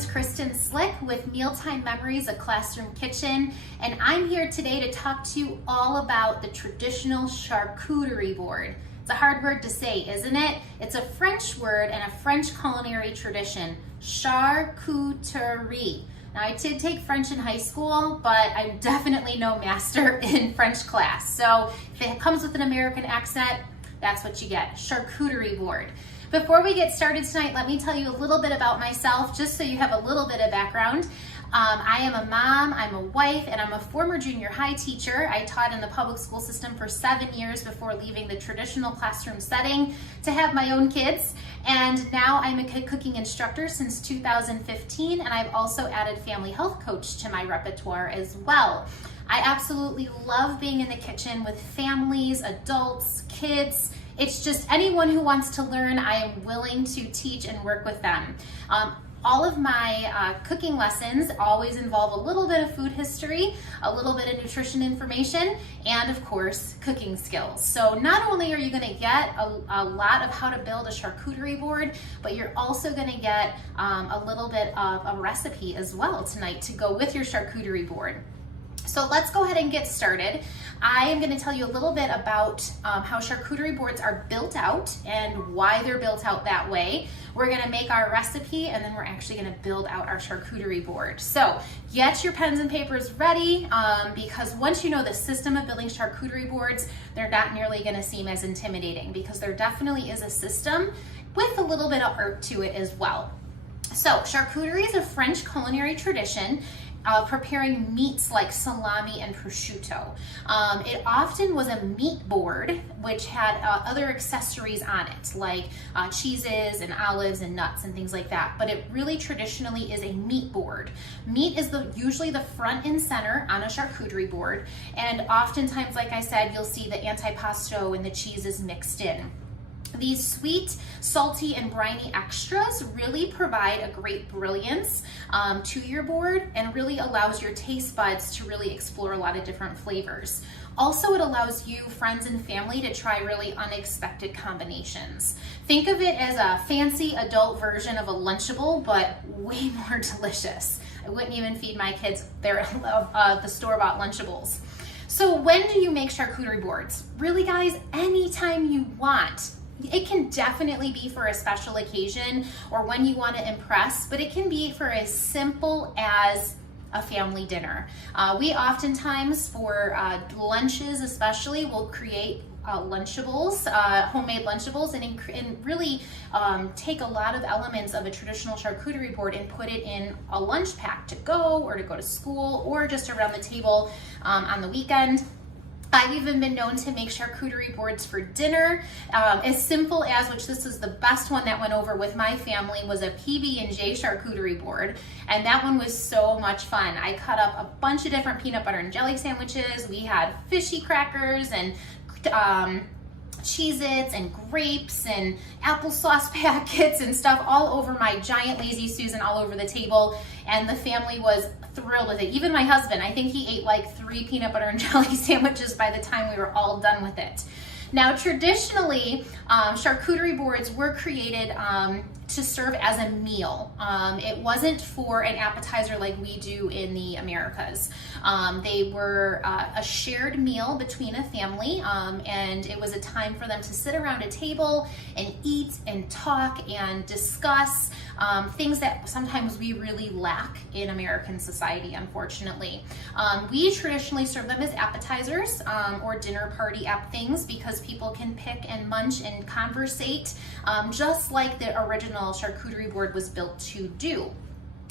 is Kristen Slick with Mealtime Memories, a Classroom Kitchen, and I'm here today to talk to you all about the traditional charcuterie board. It's a hard word to say, isn't it? It's a French word and a French culinary tradition, charcuterie. Now, I did take French in high school, but I'm definitely no master in French class. So if it comes with an American accent, that's what you get, charcuterie board. Before we get started tonight, let me tell you a little bit about myself, just so you have a little bit of background. I am a mom, I'm a wife, and I'm a former junior high teacher. I taught in the public school system for 7 years before leaving the traditional classroom setting to have my own kids. And now I'm a cooking instructor since 2015, and I've also added family health coach to my repertoire as well. I absolutely love being in the kitchen with families, adults, kids. It's just anyone who wants to learn, I am willing to teach and work with them. All of my cooking lessons always involve a little bit of food history, a little bit of nutrition information, and of course, cooking skills. So not only are you gonna get a lot of how to build a charcuterie board, but you're also gonna get a little bit of a recipe as well tonight to go with your charcuterie board. So let's go ahead and get started. I am going to tell you a little bit about how charcuterie boards are built out and why they're built out that way. We're going to make our recipe, and then we're actually going to build out our charcuterie board. So get your pens and papers ready, because once you know the system of building charcuterie boards, they're not nearly going to seem as intimidating, because there definitely is a system with a little bit of art to it as well. So charcuterie is a French culinary tradition preparing meats like salami and prosciutto. It often was a meat board which had other accessories on it, like cheeses and olives and nuts and things like that, but it really traditionally is a meat board. Meat is usually the front and center on a charcuterie board, and oftentimes, like I said, you'll see the antipasto and the cheeses mixed in. These sweet, salty, and briny extras really provide a great brilliance to your board, and really allows your taste buds to really explore a lot of different flavors. Also, it allows you, friends and family, to try really unexpected combinations. Think of it as a fancy adult version of a Lunchable, but way more delicious. I wouldn't even feed my kids the store-bought Lunchables. So when do you make charcuterie boards? Really, guys, anytime you want. It can definitely be for a special occasion or when you want to impress, but it can be for as simple as a family dinner. We oftentimes, for lunches especially, will create Lunchables, homemade Lunchables, and really take a lot of elements of a traditional charcuterie board and put it in a lunch pack to go, or to go to school, or just around the table on the weekend. I've even been known to make charcuterie boards for dinner, as simple as, which this is the best one that went over with my family, was a PB&J charcuterie board, and that one was so much fun. I cut up a bunch of different peanut butter and jelly sandwiches. We had fishy crackers and Cheez-Its and grapes and applesauce packets and stuff all over my giant Lazy Susan, all over the table, and the family was thrilled with it. Even my husband, I think he ate like 3 peanut butter and jelly sandwiches by the time we were all done with it. Now, traditionally, charcuterie boards were created to serve as a meal. It wasn't for an appetizer like we do in the Americas. They were a shared meal between a family, and it was a time for them to sit around a table and eat and talk and discuss things that sometimes we really lack in American society, unfortunately. We traditionally serve them as appetizers or dinner party things, because people can pick and munch and conversate, just like the original charcuterie board was built to do.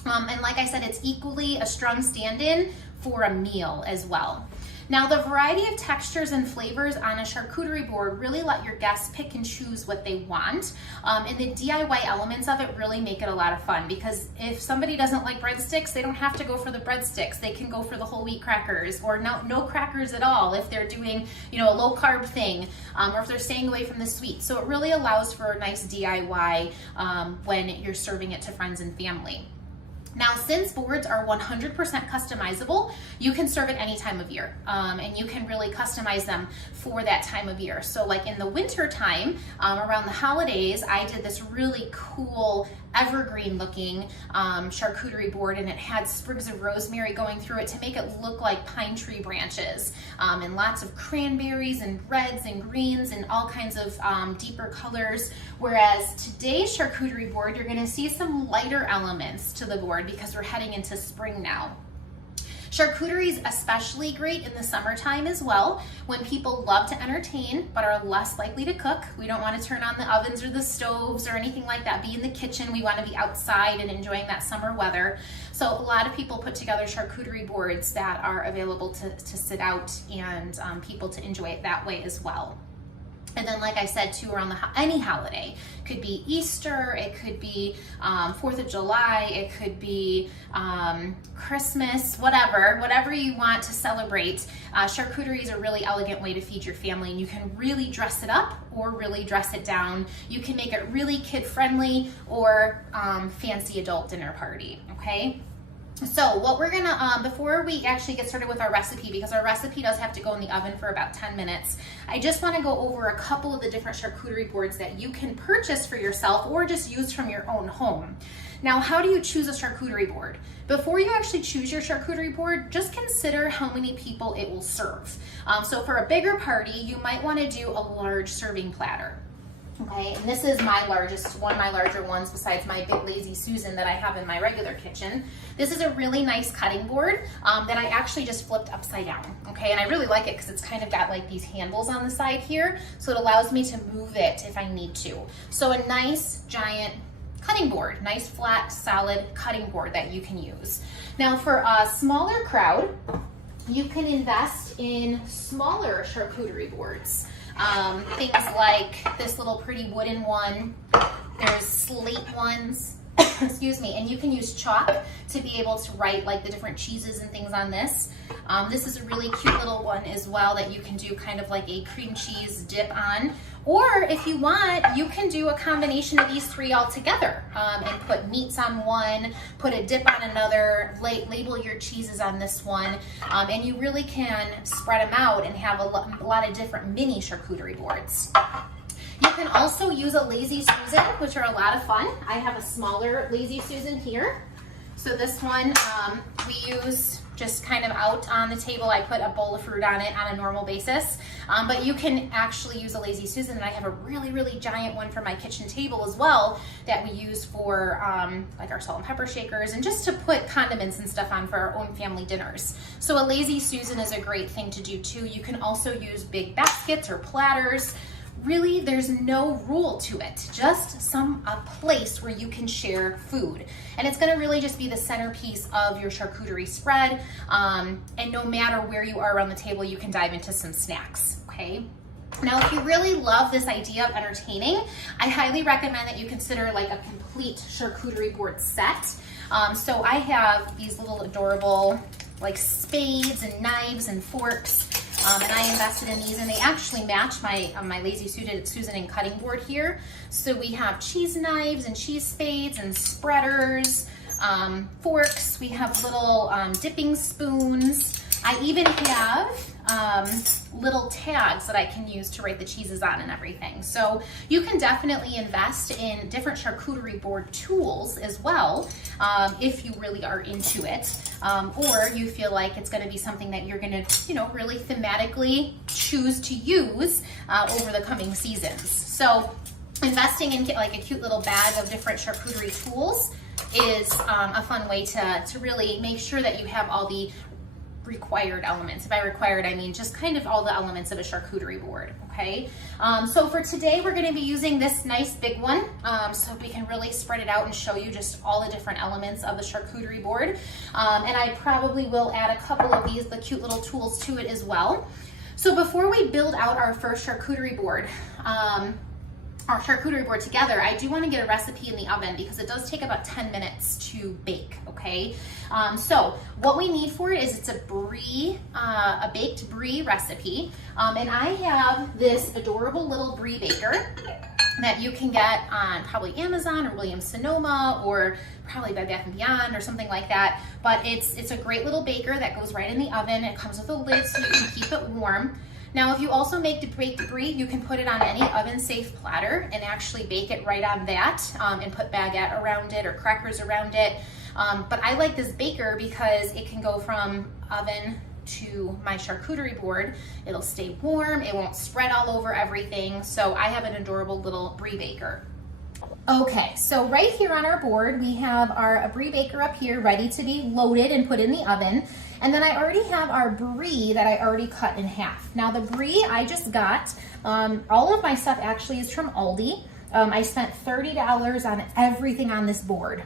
And like I said, it's equally a strong stand-in for a meal as well. Now, the variety of textures and flavors on a charcuterie board really let your guests pick and choose what they want. And the DIY elements of it really make it a lot of fun, because if somebody doesn't like breadsticks, they don't have to go for the breadsticks. They can go for the whole wheat crackers, or no crackers at all if they're doing, a low carb thing, or if they're staying away from the sweet. So it really allows for a nice DIY when you're serving it to friends and family. Now, since boards are 100% customizable, you can serve it any time of year, and you can really customize them for that time of year. So like in the winter time, around the holidays, I did this really cool evergreen looking charcuterie board, and it had sprigs of rosemary going through it to make it look like pine tree branches, and lots of cranberries and reds and greens and all kinds of deeper colors. Whereas today's charcuterie board, you're going to see some lighter elements to the board because we're heading into spring now. Charcuterie is especially great in the summertime as well, when people love to entertain but are less likely to cook. We don't want to turn on the ovens or the stoves or anything like that, be in the kitchen. We want to be outside and enjoying that summer weather. So a lot of people put together charcuterie boards that are available to sit out and people to enjoy it that way as well. And then, like I said, too, around any holiday. Could be Easter, it could be 4th of July, it could be Christmas, whatever you want to celebrate. Charcuterie is a really elegant way to feed your family, and you can really dress it up or really dress it down. You can make it really kid-friendly or fancy adult dinner party, okay? So what we're gonna, before we actually get started with our recipe, because our recipe does have to go in the oven for about 10 minutes, I just wanna go over a couple of the different charcuterie boards that you can purchase for yourself or just use from your own home. Now, how do you choose a charcuterie board? Before you actually choose your charcuterie board, just consider how many people it will serve. So for a bigger party, you might wanna do a large serving platter. Okay, and this is my largest, one of my larger ones besides my big Lazy Susan that I have in my regular kitchen. This is a really nice cutting board that I actually just flipped upside down, okay? And I really like it because it's kind of got like these handles on the side here, so it allows me to move it if I need to. So a nice giant cutting board, nice flat, solid cutting board that you can use. Now for a smaller crowd, you can invest in smaller charcuterie boards. Things like this little pretty wooden one. There's slate ones, excuse me, and you can use chalk to be able to write like the different cheeses and things on this. This is a really cute little one as well that you can do kind of like a cream cheese dip on. Or if you want, you can do a combination of these three all together and put meats on one, put a dip on another, label your cheeses on this one, and you really can spread them out and have a lot of different mini charcuterie boards. You can also use a Lazy Susan, which are a lot of fun. I have a smaller Lazy Susan here. So this one we use just kind of out on the table. I put a bowl of fruit on it on a normal basis, but you can actually use a Lazy Susan, and I have a really, really giant one for my kitchen table as well that we use for like our salt and pepper shakers and just to put condiments and stuff on for our own family dinners. So a Lazy Susan is a great thing to do too. You can also use big baskets or platters. Really, there's no rule to it, just a place where you can share food. And it's gonna really just be the centerpiece of your charcuterie spread. And no matter where you are around the table, you can dive into some snacks, okay? Now, if you really love this idea of entertaining, I highly recommend that you consider like a complete charcuterie board set. So I have these little adorable like spades and knives and forks. And I invested in these, and they actually match my Lazy Susan and cutting board here. So we have cheese knives and cheese spades and spreaders, forks. We have little dipping spoons. I even have little tags that I can use to write the cheeses on and everything. So you can definitely invest in different charcuterie board tools as well if you really are into it, or you feel like it's going to be something that you're going to, really thematically choose to use over the coming seasons. So investing in like a cute little bag of different charcuterie tools is a fun way to really make sure that you have all the required elements. If by required, I mean just kind of all the elements of a charcuterie board, okay? So for today, we're gonna be using this nice big one so we can really spread it out and show you just all the different elements of the charcuterie board. And I probably will add a couple of the cute little tools to it as well. So before we build out our first charcuterie board, together, I do want to get a recipe in the oven because it does take about 10 minutes to bake, okay? So what we need for it is it's a baked brie recipe. And I have this adorable little brie baker that you can get on probably Amazon or Williams-Sonoma or probably Bed Bath & Beyond or something like that. But it's a great little baker that goes right in the oven. It comes with a lid so you can keep it warm. Now, if you also make baked brie, you can put it on any oven-safe platter and actually bake it right on that and put baguette around it or crackers around it. But I like this baker because it can go from oven to my charcuterie board. It'll stay warm, it won't spread all over everything. So I have an adorable little brie baker. Okay, so right here on our board, we have our brie baker up here ready to be loaded and put in the oven. And then I already have our brie that I already cut in half. Now the brie I just got, all of my stuff actually is from Aldi. I spent $30 on everything on this board.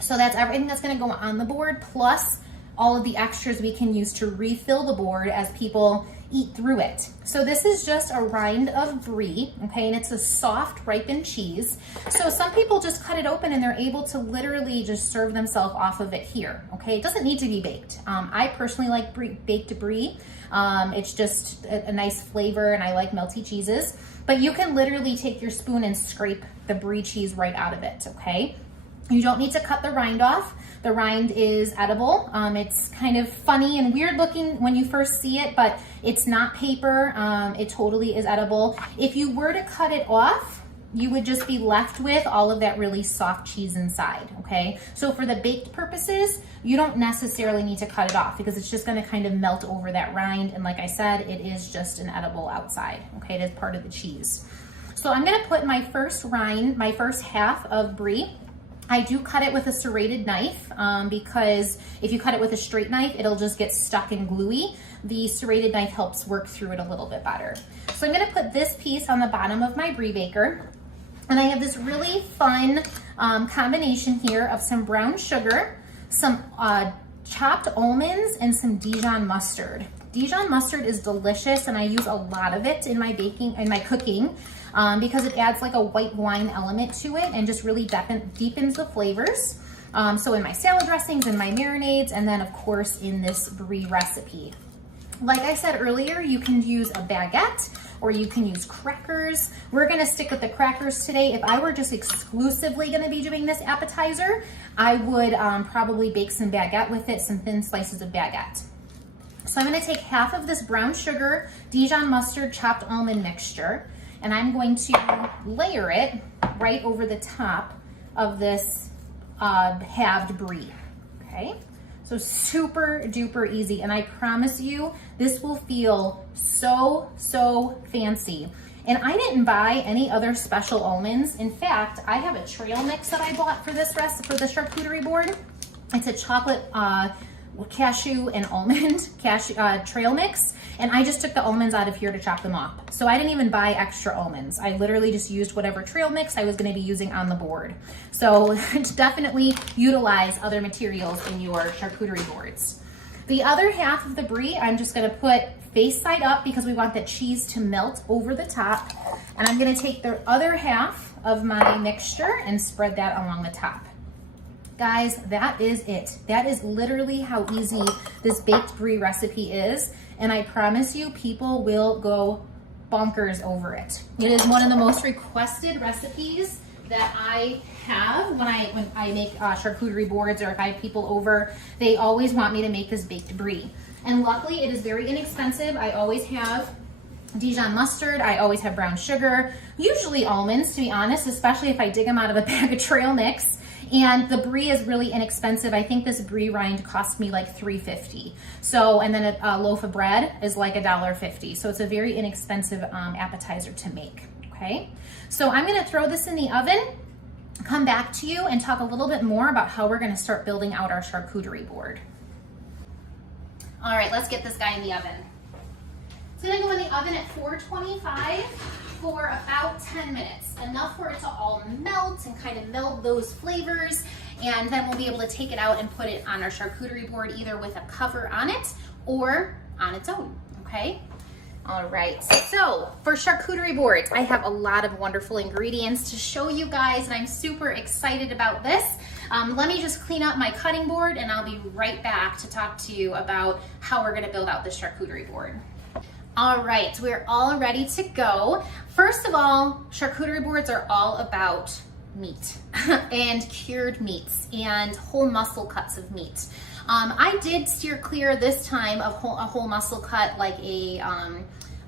So that's everything that's gonna go on the board, plus all of the extras we can use to refill the board as people eat through it. So this is just a rind of brie, okay, and it's a soft ripened cheese. So some people just cut it open and they're able to literally just serve themselves off of it here, okay? It doesn't need to be baked. I personally like baked brie. It's just a nice flavor and I like melty cheeses, but you can literally take your spoon and scrape the brie cheese right out of it, okay? You don't need to cut the rind off. The rind is edible. It's kind of funny and weird looking when you first see it, but it's not paper. It totally is edible. If you were to cut it off, you would just be left with all of that really soft cheese inside, okay? So for the baked purposes, you don't necessarily need to cut it off because it's just gonna kind of melt over that rind. And like I said, it is just an edible outside, okay? It is part of the cheese. So I'm gonna put my first rind, my first half of brie. I do cut it with a serrated knife because if you cut it with a straight knife, it'll just get stuck and gluey. The serrated knife helps work through it a little bit better. So I'm gonna put this piece on the bottom of my brie baker. And I have this really fun combination here of some brown sugar, some chopped almonds, and some Dijon mustard. Dijon mustard is delicious and I use a lot of it in my baking and my cooking. Because it adds like a white wine element to it and just really deepens the flavors. So in my salad dressings and my marinades, and then of course in this brie recipe. Like I said earlier, you can use a baguette or you can use crackers. We're gonna stick with the crackers today. If I were just exclusively gonna be doing this appetizer, I would probably bake some baguette with it, some thin slices of baguette. So I'm gonna take half of this brown sugar, Dijon mustard, chopped almond mixture, and I'm going to layer it right over the top of this halved brie, okay? So super duper easy, and I promise you, this will feel so, so fancy. And I didn't buy any other special almonds. In fact, I have a trail mix that I bought for this recipe, for the charcuterie board. It's a chocolate cashew and almond trail mix, and I just took the almonds out of here to chop them up. So I didn't even buy extra almonds. I literally just used whatever trail mix I was going to be using on the board. So definitely utilize other materials in your charcuterie boards. The other half of the brie, I'm just going to put face side up because we want the cheese to melt over the top. And I'm going to take the other half of my mixture and spread that along the top. Guys, that is it. That is literally how easy this baked brie recipe is. And I promise you, people will go bonkers over it. It is one of the most requested recipes that I have when I make charcuterie boards, or if I have people over, they always want me to make this baked brie. And luckily it is very inexpensive. I always have Dijon mustard, I always have brown sugar, usually almonds to be honest, especially if I dig them out of a bag of trail mix. And the brie is really inexpensive. I think this brie rind cost me like $3.50. So, and then a loaf of bread is like $1.50. So it's a very inexpensive appetizer to make, okay? So I'm gonna throw this in the oven, come back to you and talk a little bit more about how we're gonna start building out our charcuterie board. All right, let's get this guy in the oven. It's gonna go in the oven at 425 for about 10 minutes, enough for it to all melt and kind of meld those flavors, and then we'll be able to take it out and put it on our charcuterie board either with a cover on it or on its own, okay? All right, so for charcuterie boards, I have a lot of wonderful ingredients to show you guys, and I'm super excited about this. Let me just clean up my cutting board and I'll be right back to talk to you about how we're gonna build out this charcuterie board. All right, we're all ready to go. First of all, charcuterie boards are all about meat and cured meats and whole muscle cuts of meat. I did steer clear this time of a whole muscle cut like a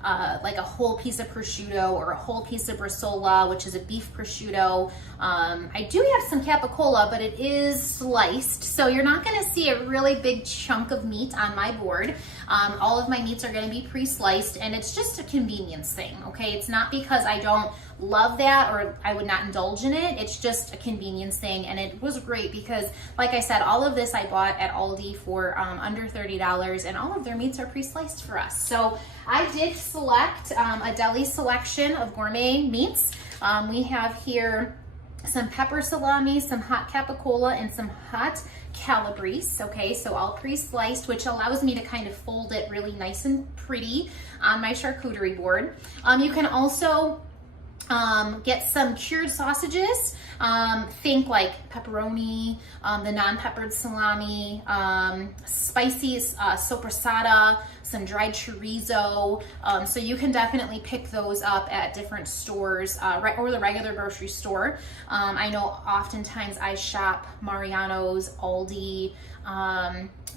like a whole piece of prosciutto or a whole piece of bresaola, which is a beef prosciutto. I do have some capicola, but it is sliced, so you're not gonna see a really big chunk of meat on my board. All of my meats are gonna be pre-sliced, and it's just a convenience thing, okay? It's not because I don't love that or I would not indulge in it. It's just a convenience thing, and it was great because, like I said, all of this I bought at Aldi for under $30, and all of their meats are pre-sliced for us. So I did select a deli selection of gourmet meats. We have here some pepper salami, some hot capicola, and some hot calabrese. Okay, so all pre-sliced, which allows me to kind of fold it really nice and pretty on my charcuterie board. You can also get some cured sausages. Think like pepperoni, the non-peppered salami, spicy soppressata, some dried chorizo. So you can definitely pick those up at different stores or the regular grocery store. I know oftentimes I shop Mariano's, Aldi.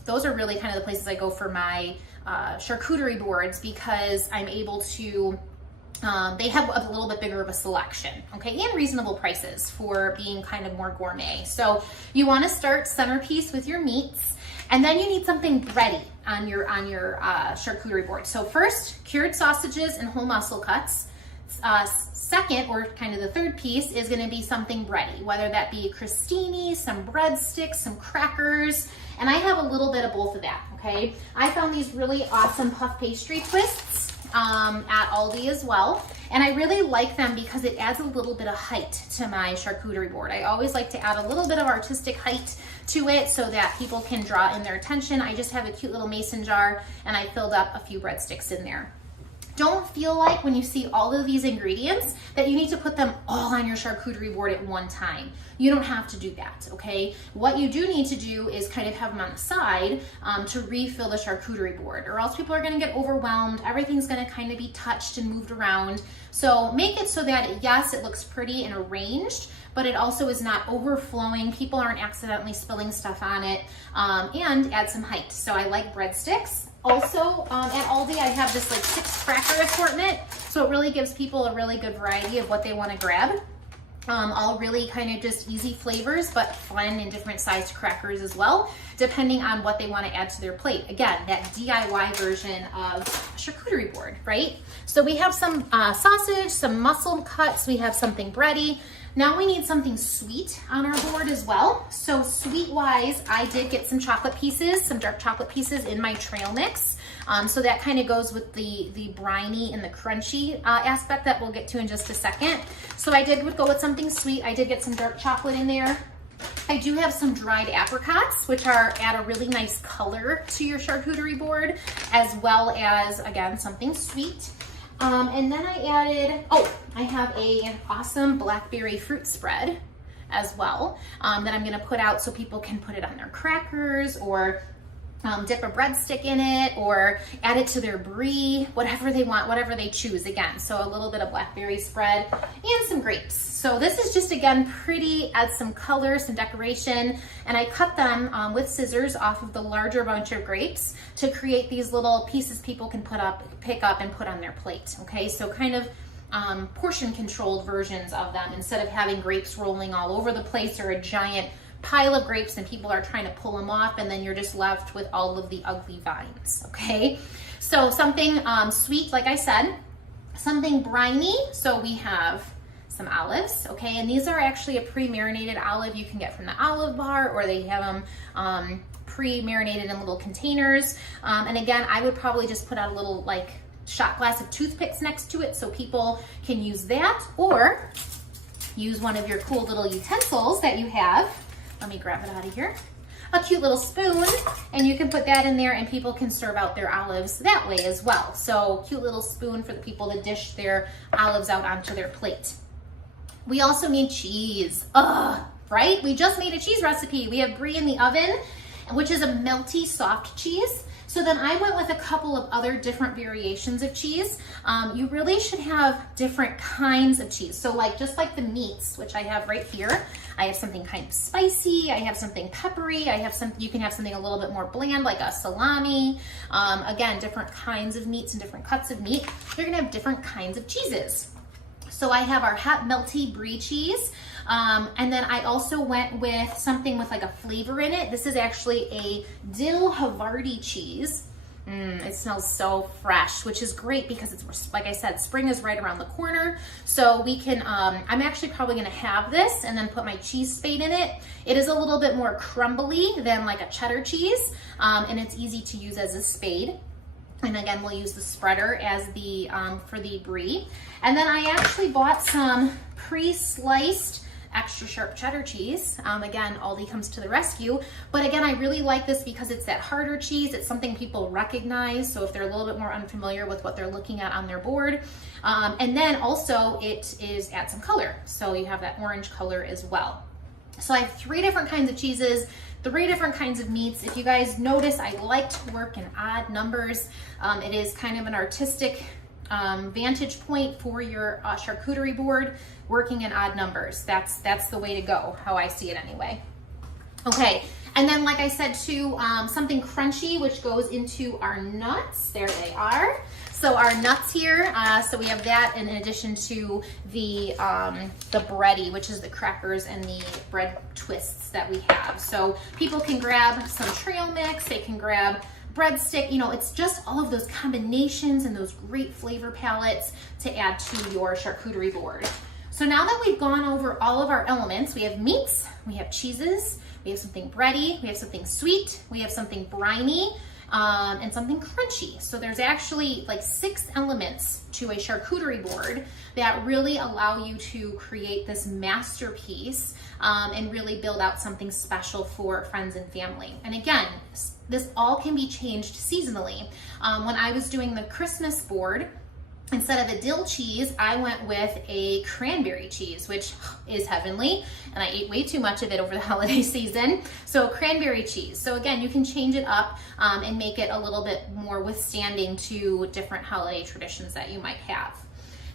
Those are really kind of the places I go for my charcuterie boards because I'm able to they have a little bit bigger of a selection, okay, and reasonable prices for being kind of more gourmet. So you want to start centerpiece with your meats, and then you need something bready on your charcuterie board. So first, cured sausages and whole muscle cuts. Second, or kind of the third piece, is going to be something bready, whether that be crostini, some breadsticks, some crackers, and I have a little bit of both of that, okay? I found these really awesome puff pastry twists at Aldi as well, and I really like them because it adds a little bit of height to my charcuterie board. I always like to add a little bit of artistic height to it so that people can draw in their attention. I just have a cute little mason jar, and I filled up a few breadsticks in there. Don't feel like when you see all of these ingredients that you need to put them all on your charcuterie board at one time. You don't have to do that, okay? What you do need to do is kind of have them on the side to refill the charcuterie board, or else people are gonna get overwhelmed. Everything's gonna kind of be touched and moved around. So make it so that, yes, it looks pretty and arranged, but it also is not overflowing. People aren't accidentally spilling stuff on it, and add some height. So I like breadsticks. Also, at Aldi, I have this like 6 cracker assortment, so it really gives people a really good variety of what they want to grab. All really kind of just easy flavors, but fun and different sized crackers as well, depending on what they want to add to their plate. Again, that DIY version of a charcuterie board, right? So we have some sausage, some muscle cuts, we have something bready. Now we need something sweet on our board as well. So sweet-wise, I did get some chocolate pieces, some dark chocolate pieces in my trail mix. So that kind of goes with the briny and the crunchy aspect that we'll get to in just a second. So I did go with something sweet. I did get some dark chocolate in there. I do have some dried apricots, which add a really nice color to your charcuterie board, as well as, again, something sweet. And then I added, I have a awesome blackberry fruit spread as well that I'm gonna put out so people can put it on their crackers or dip a breadstick in it or add it to their brie, whatever they want, whatever they choose. Again, so a little bit of blackberry spread and some grapes. So this is just, again, pretty, adds some color, some decoration, and I cut them with scissors off of the larger bunch of grapes to create these little pieces people can pick up and put on their plate, okay? So kind of portion controlled versions of them instead of having grapes rolling all over the place or a giant pile of grapes and people are trying to pull them off and then you're just left with all of the ugly vines, okay? So something sweet, like I said, something briny. So we have some olives, okay? And these are actually a pre-marinated olive you can get from the olive bar, or they have them pre-marinated in little containers. And again, I would probably just put out a little like shot glass of toothpicks next to it so people can use that, or use one of your cool little utensils that you have. Let me grab it out of here. A cute little spoon, and you can put that in there and people can serve out their olives that way as well. So cute little spoon for the people to dish their olives out onto their plate. We also need cheese, right? We just made a cheese recipe. We have brie in the oven, which is a melty soft cheese. So then I went with a couple of other different variations of cheese. You really should have different kinds of cheese. So like, just like the meats, which I have right here, I have something kind of spicy, I have something peppery, you can have something a little bit more bland, like a salami. Again, different kinds of meats and different cuts of meat. You're gonna have different kinds of cheeses. So I have our hot melty brie cheese. And then I also went with something with like a flavor in it. This is actually a dill Havarti cheese. It smells so fresh, which is great because it's, like I said, spring is right around the corner. So we can, I'm actually probably gonna have this and then put my cheese spade in it. It is a little bit more crumbly than like a cheddar cheese, and it's easy to use as a spade. And again, we'll use the spreader as the, for the brie. And then I actually bought some pre-sliced extra sharp cheddar cheese. Again, Aldi comes to the rescue. But again, I really like this because it's that harder cheese. It's something people recognize. So if they're a little bit more unfamiliar with what they're looking at on their board. And then also it adds some color. So you have that orange color as well. So I have 3 different kinds of cheeses, 3 different kinds of meats. If you guys notice, I like to work in odd numbers. It is kind of an artistic vantage point for your charcuterie board, working in odd numbers. That's the way to go, how I see it anyway. Okay, and then like I said too, something crunchy, which goes into our nuts. There they are. So our nuts here, so we have that in addition to the bready, which is the crackers and the bread twists that we have. So people can grab some trail mix, they can grab breadstick, you know, it's just all of those combinations and those great flavor palettes to add to your charcuterie board. So now that we've gone over all of our elements, we have meats, we have cheeses, we have something bready, we have something sweet, we have something briny, and something crunchy. So there's actually like 6 elements to a charcuterie board that really allow you to create this masterpiece and really build out something special for friends and family. And again, this all can be changed seasonally. When I was doing the Christmas board, instead of a dill cheese, I went with a cranberry cheese, which is heavenly, and I ate way too much of it over the holiday season. So cranberry cheese. So again, you can change it up and make it a little bit more withstanding to different holiday traditions that you might have.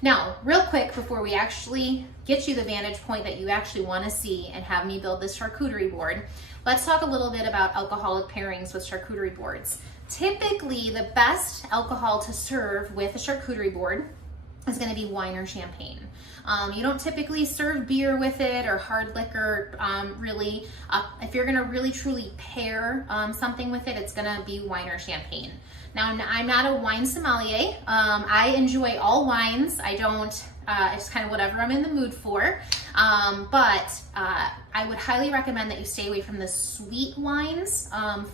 Now, real quick, before we actually get you the vantage point that you actually want to see and have me build this charcuterie board, let's talk a little bit about alcoholic pairings with charcuterie boards. Typically, the best alcohol to serve with a charcuterie board is going to be wine or champagne. You don't typically serve beer with it or hard liquor, really. If you're going to really truly pair something with it, it's going to be wine or champagne. Now, I'm not a wine sommelier. I enjoy all wines. It's kind of whatever I'm in the mood for. But I would highly recommend that you stay away from the sweet wines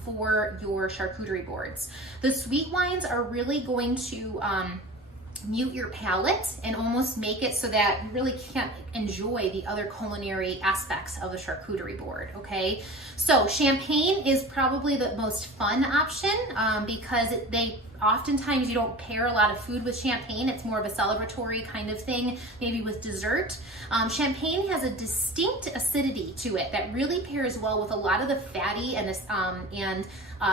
for your charcuterie boards. The sweet wines are really going to mute your palate and almost make it so that you really can't enjoy the other culinary aspects of the charcuterie board, okay? So champagne is probably the most fun option because oftentimes you don't pair a lot of food with champagne. It's more of a celebratory kind of thing, maybe with dessert. Champagne has a distinct acidity to it that really pairs well with a lot of the fatty and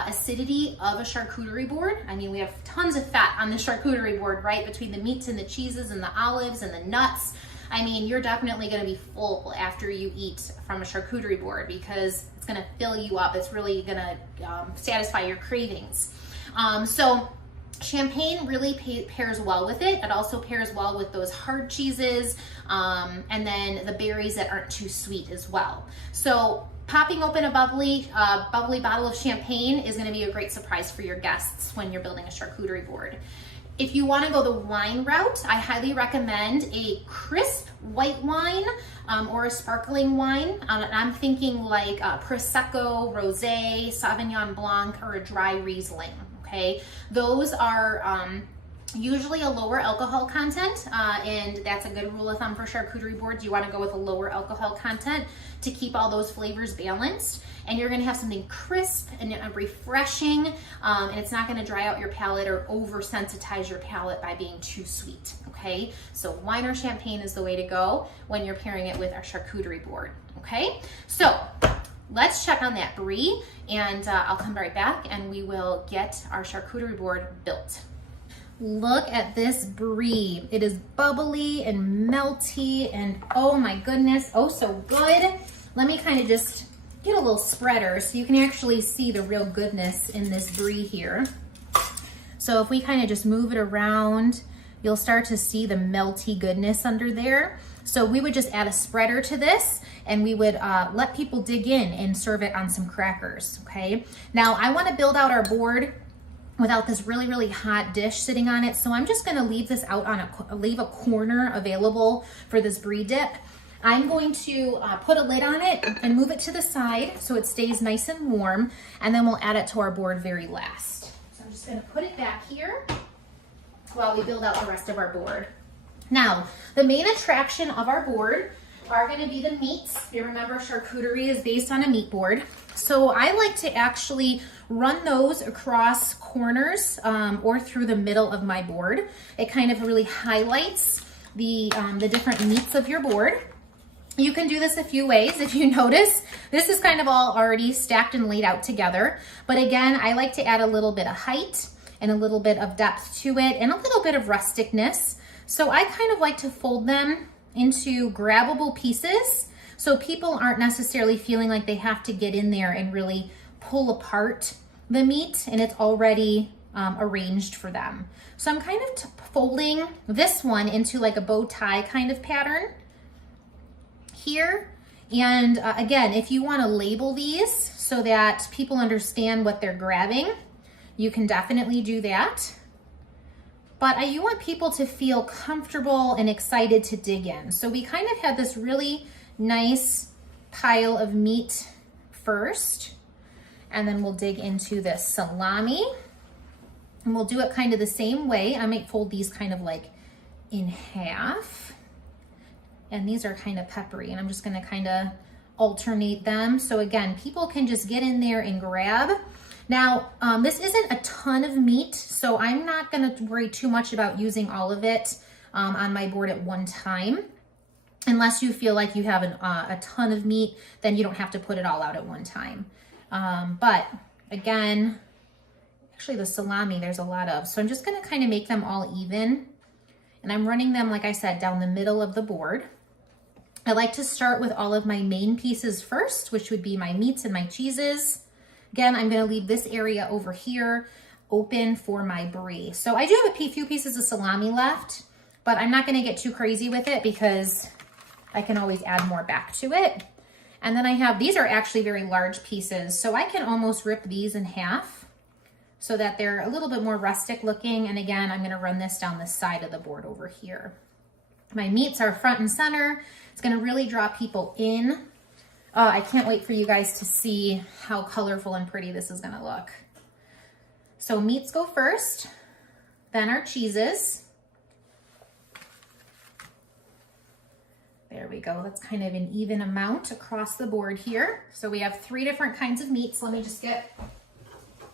acidity of a charcuterie board. I mean, we have tons of fat on the charcuterie board, right? Between the meats and the cheeses and the olives and the nuts. I mean, you're definitely gonna be full after you eat from a charcuterie board because it's gonna fill you up. It's really gonna satisfy your cravings. So champagne really pairs well with it. It also pairs well with those hard cheeses and then the berries that aren't too sweet as well. So popping open a bubbly bottle of champagne is going to be a great surprise for your guests when you're building a charcuterie board. If you want to go the wine route, I highly recommend a crisp white wine or a sparkling wine. I'm thinking like Prosecco, Rosé, Sauvignon Blanc, or a dry Riesling. Okay, those are usually a lower alcohol content, and that's a good rule of thumb for charcuterie boards. You want to go with a lower alcohol content to keep all those flavors balanced, and you're going to have something crisp and refreshing, and it's not going to dry out your palate or oversensitize your palate by being too sweet. Okay, so wine or champagne is the way to go when you're pairing it with our charcuterie board. Okay, so let's check on that brie, and I'll come right back and we will get our charcuterie board built. Look at this brie. It is bubbly and melty and oh my goodness, oh so good. Let me kind of just get a little spreader so you can actually see the real goodness in this brie here. So if we kind of just move it around, you'll start to see the melty goodness under there. So we would just add a spreader to this and we would let people dig in and serve it on some crackers, okay? Now I wanna build out our board without this really, really hot dish sitting on it. So I'm just gonna leave this out on leave a corner available for this brie dip. I'm going to put a lid on it and move it to the side so it stays nice and warm, and then we'll add it to our board very last. So I'm just gonna put it back here while we build out the rest of our board. Now, the main attraction of our board are gonna be the meats. You remember charcuterie is based on a meat board. So I like to actually run those across corners or through the middle of my board. It kind of really highlights the different meats of your board. You can do this a few ways. If you notice, this is kind of all already stacked and laid out together. But again, I like to add a little bit of height and a little bit of depth to it and a little bit of rusticness. So I kind of like to fold them into grabbable pieces so people aren't necessarily feeling like they have to get in there and really pull apart the meat, and it's already arranged for them. So I'm kind of folding this one into like a bow tie kind of pattern here. And again, if you want to label these so that people understand what they're grabbing, you can definitely do that. But you want people to feel comfortable and excited to dig in. So we kind of have this really nice pile of meat first, and then we'll dig into this salami. And we'll do it kind of the same way. I might fold these kind of like in half. And these are kind of peppery, and I'm just gonna kind of alternate them. So again, people can just get in there and grab. Now, this isn't a ton of meat, so I'm not gonna worry too much about using all of it on my board at one time. Unless you feel like you have a ton of meat, then you don't have to put it all out at one time. But again, actually the salami, there's a lot of, so I'm just gonna kind of make them all even. And I'm running them, like I said, down the middle of the board. I like to start with all of my main pieces first, which would be my meats and my cheeses. Again, I'm gonna leave this area over here open for my brie. So I do have a few pieces of salami left, but I'm not gonna get too crazy with it because I can always add more back to it. And then I have, these are actually very large pieces, so I can almost rip these in half so that they're a little bit more rustic looking. And again, I'm gonna run this down the side of the board over here. My meats are front and center. It's gonna really draw people in. I can't wait for you guys to see how colorful and pretty this is gonna look. So meats go first, then our cheeses. There we go, that's kind of an even amount across the board here. So we have 3 different kinds of meats. Let me just get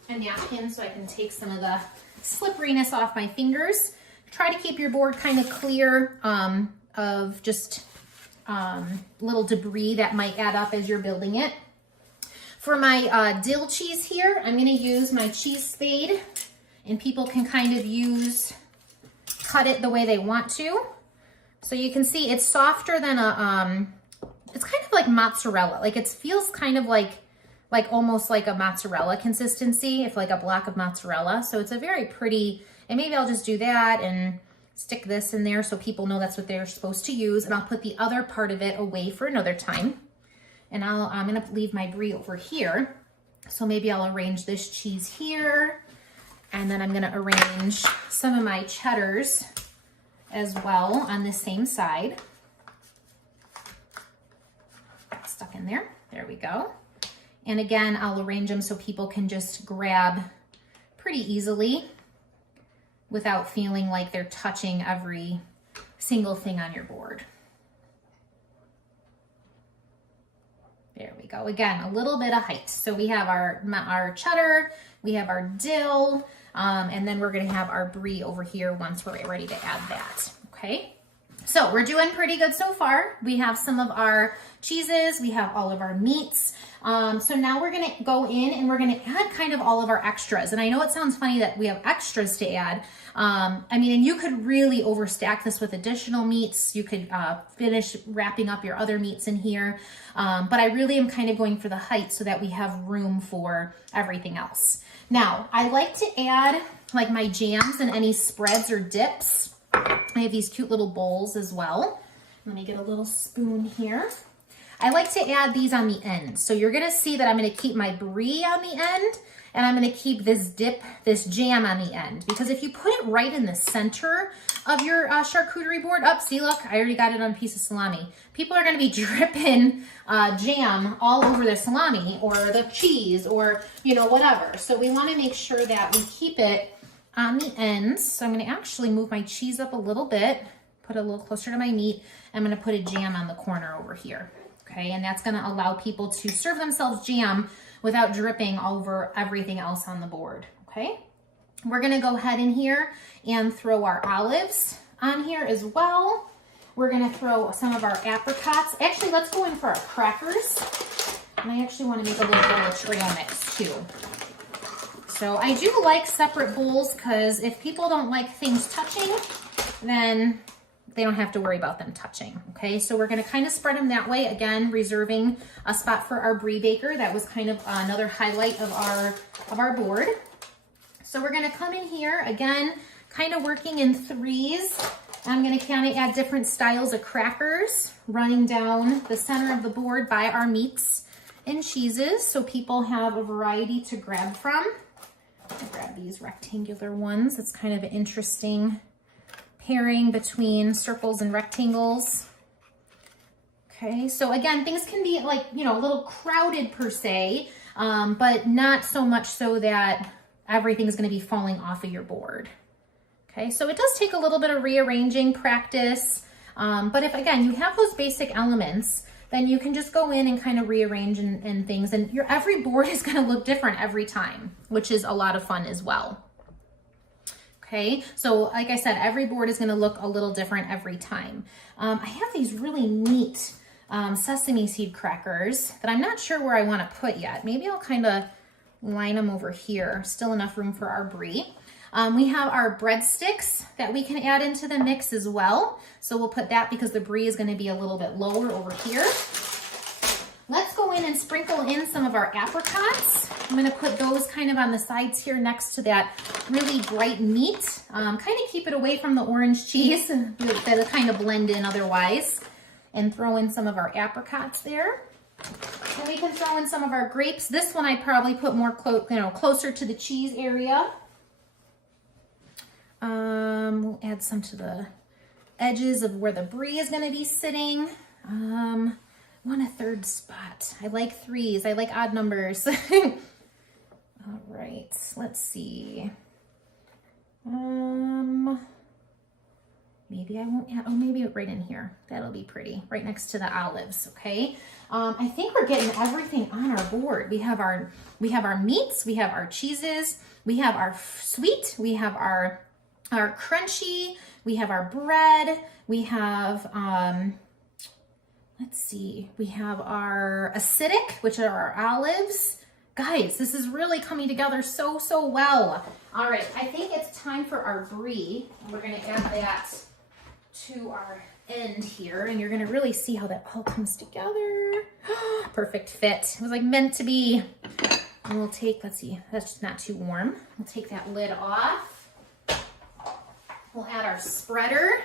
a napkin so I can take some of the slipperiness off my fingers. Try to keep your board kind of clear of just little debris that might add up as you're building it. For my dill cheese here, I'm gonna use my cheese spade, and people can kind of cut it the way they want to. So you can see it's softer than it's kind of like mozzarella. Like it feels kind of like almost like a mozzarella consistency, if like a block of mozzarella. So it's a very pretty, and maybe I'll just do that and stick this in there so people know that's what they're supposed to use. And I'll put the other part of it away for another time. And I'm gonna leave my brie over here. So maybe I'll arrange this cheese here. And then I'm gonna arrange some of my cheddars as well on the same side. Stuck in there, there we go. And again, I'll arrange them so people can just grab pretty easily without feeling like they're touching every single thing on your board. There we go. Again, a little bit of height. So we have our cheddar, we have our dill, and then we're gonna have our brie over here once we're ready to add that, okay? So we're doing pretty good so far. We have some of our cheeses, we have all of our meats. So now we're gonna go in and we're gonna add kind of all of our extras. And I know it sounds funny that we have extras to add. I mean, and you could really overstack this with additional meats. You could finish wrapping up your other meats in here. But I really am kind of going for the height so that we have room for everything else. Now, I like to add like my jams and any spreads or dips. I have these cute little bowls as well. Let me get a little spoon here. I like to add these on the end. So you're gonna see that I'm gonna keep my brie on the end and I'm gonna keep this dip, this jam on the end. Because if you put it right in the center of your charcuterie board, see, look, I already got it on a piece of salami. People are gonna be dripping jam all over the salami or the cheese or, you know, whatever. So we wanna make sure that we keep it on the ends. So I'm gonna actually move my cheese up a little bit, put it a little closer to my meat. I'm gonna put a jam on the corner over here. Okay, and that's gonna allow people to serve themselves jam without dripping over everything else on the board, okay? We're gonna go ahead in here and throw our olives on here as well. We're gonna throw some of our apricots. Actually, let's go in for our crackers. And I actually wanna make a little bowl of trail mix too. So I do like separate bowls because if people don't like things touching, then they don't have to worry about them touching, okay? So we're gonna kind of spread them that way, again, reserving a spot for our brie baker. That was kind of another highlight of our board. So we're gonna come in here, again, kind of working in threes. I'm gonna kind of add different styles of crackers running down the center of the board by our meats and cheeses so people have a variety to grab from. I'll grab these rectangular ones. It's kind of an interesting pairing between circles and rectangles. Okay, so again, things can be like, you know, a little crowded per se, but not so much so that everything's gonna be falling off of your board. Okay, so it does take a little bit of rearranging practice, but if, again, you have those basic elements, then you can just go in and kind of rearrange and things, and your every board is gonna look different every time, which is a lot of fun as well. Okay, so like I said, every board is gonna look a little different every time. I have these really neat sesame seed crackers that I'm not sure where I wanna put yet. Maybe I'll kind of line them over here. Still enough room for our brie. We have our breadsticks that we can add into the mix as well. So we'll put that because the brie is gonna be a little bit lower over here. Let's go in and sprinkle in some of our apricots. I'm gonna put those kind of on the sides here next to that really bright meat. Kind of keep it away from the orange cheese that'll kind of blend in otherwise. And throw in some of our apricots there. And we can throw in some of our grapes. This one I'd probably put more closer to the cheese area. We'll add some to the edges of where the brie is gonna be sitting. Want a third spot. I like threes. I like odd numbers. All right, let's see. Maybe I won't add, maybe right in here. That'll be pretty, right next to the olives, okay? I think we're getting everything on our board. We have our meats, we have our cheeses, we have our sweet, we have our crunchy, we have our bread, we have, let's see, we have our acidic, which are our olives. Guys, this is really coming together so well. All right, I think it's time for our brie. We're gonna add that to our end here, and you're gonna really see how that all comes together. Perfect fit. It was like meant to be. And we'll take, let's see, that's just not too warm. We'll take that lid off. We'll add our spreader.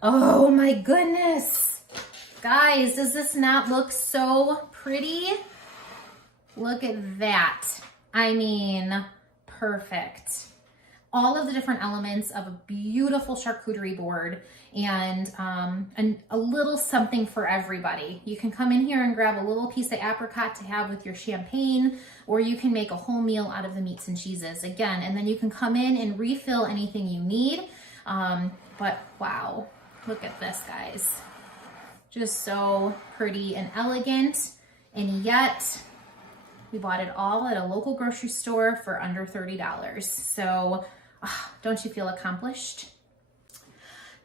Oh my goodness. Guys, does this not look so pretty? Look at that. I mean, perfect. All of the different elements of a beautiful charcuterie board and a little something for everybody. You can come in here and grab a little piece of apricot to have with your champagne, or you can make a whole meal out of the meats and cheeses again, and then you can come in and refill anything you need. But wow, look at this, guys. Just so pretty and elegant, and yet we bought it all at a local grocery store for under $30. So don't you feel accomplished?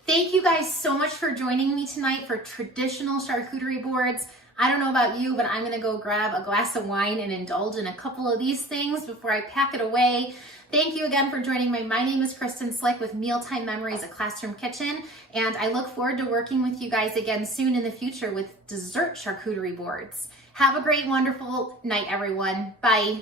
Thank you guys so much for joining me tonight for traditional charcuterie boards. I don't know about you, but I'm gonna go grab a glass of wine and indulge in a couple of these things before I pack it away. Thank you again for joining me. My name is Kristen Slick with Mealtime Memories, a Classroom Kitchen, and I look forward to working with you guys again soon in the future with dessert charcuterie boards. Have a great, wonderful night, everyone. Bye.